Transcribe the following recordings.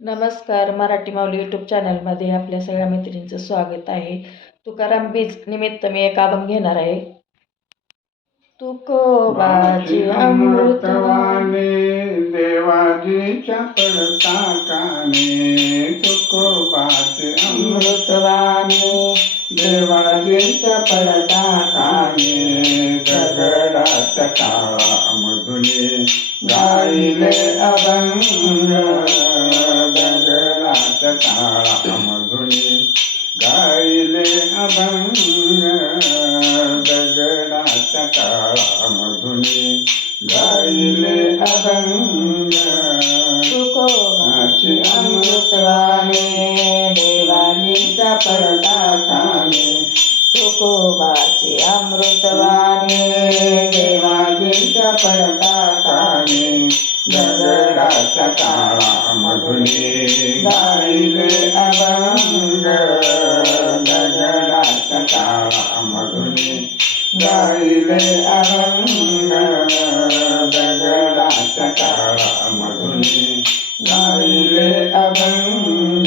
नमस्कार. मराठी माऊली यूट्यूब चॅनलमध्ये आपल्या सगळ्या मैत्रिणींचं स्वागत आहे. तुकाराम बीज निमित्त मी एक अभंग घेणार आहे. तुकोबाची अमृतवाणी देवाजीच्या पडता काने, तुकोबाची अमृतवाणी देवाजीच्या पडता काने, दगडाच्या काळामधुनी गायले अभंग, दगडाच्या काळामधुनी गायले अभंग, दगडाच्या काळामधुनी गायले अभंग. तुकोबाची अमृतवाणी देवाजीचा पडता काने, तुकोबाची अमृतवाणी देवाजीचा पडता काने, दगडाच्या काळामधुनी गायले अभंग, दगडाच्या काळामधुनी गायले अभंग, दगडाच्या काळामधुनी गायले अभंग.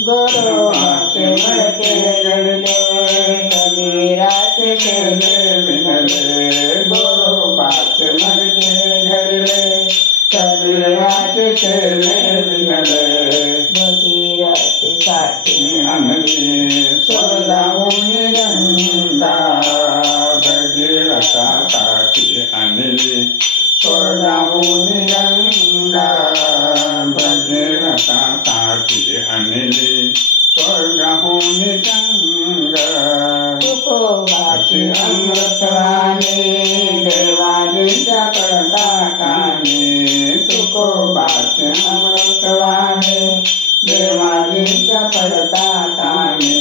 गोरोबाचे मडके घडले कबीराचे शेले विणले, गोरोबाचे मडके घडले कबीराचे शेले विणले, भगीरथी साठी आणली स्वराहून गंगा, भगीरथासाठी आणली स्वराहून गंगा, भगीरथासाठी आणली स्वर्गाहून गंगा. तुकोबाची अमृतवाणी देवाजीच्या पडता काने, तुकोबाची अमृतवाणी देवाजीच्या पडता काने,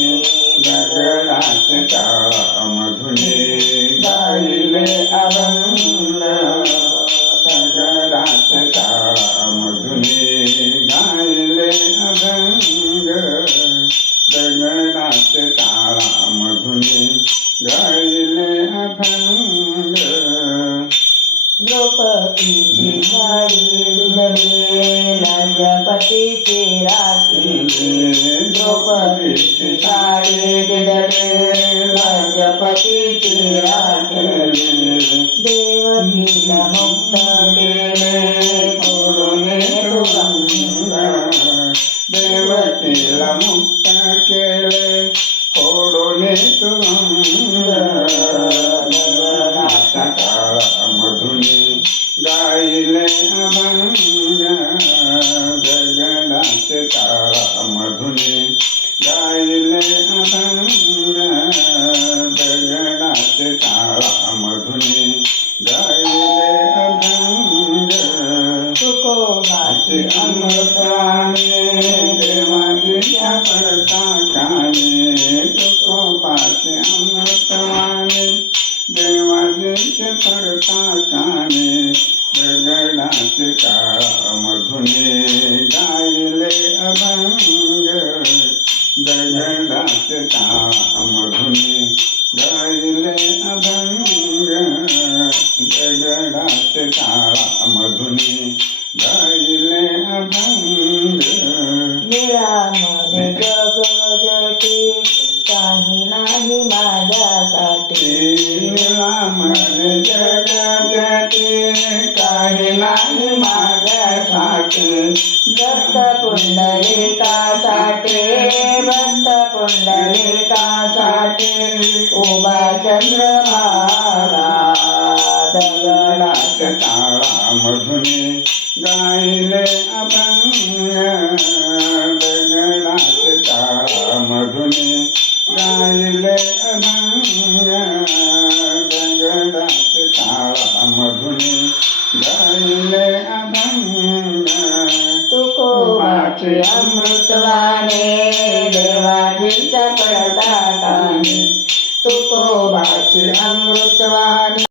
दगडाच्या काळामधुनी गायले अभंग, दगडाच्या काळामधुनी गायले अभंग, दगडाच्या काळामधुनी गायले अभंग. द्रौपदीची साडी दिली लजपतीची राखी, द्रौपदीची साडी दिली लजपतीची राखी, देवकीला मुक्त केले कोरोने तुरंग, देवकीला मुक्त केले फोडोने तुरंग, दगडाच्या काळामधुनी गायले अभंग, दगडाच्या काळामधुनी गायले अभंग, दगडाच्या काळामधुनी गायले अभंग. तुकोबाची अमृतवाणी देवाजीच्या पडता काने, तुकोबाची अमृतवाणी देवाजीच्या पडता काने, दगडाच्या काळामधुनी गायले अभंग, दगडाच्या काळामधुनी गायले अभंग, दगडाच्या काळामधुनी गायले अभंग. निळामने जगजती काही नाही माझ्यासाठी, निळामने जगजती काही नाही माझ्यासाठी, भक्त पुंडलिकासाठी भक्त पुंडलिकासाठी उभा चंद्रभागा, दगडाच्या काळामधुनी गायले अभंग, दगडाच्या काळामधुनी गायले अभंग, दगडाच्या काळामधुनी गायले अभंग. तुकोबाची अमृतवाणी देवाजीच्या पडता काने, तुकोबाची अमृतवाणी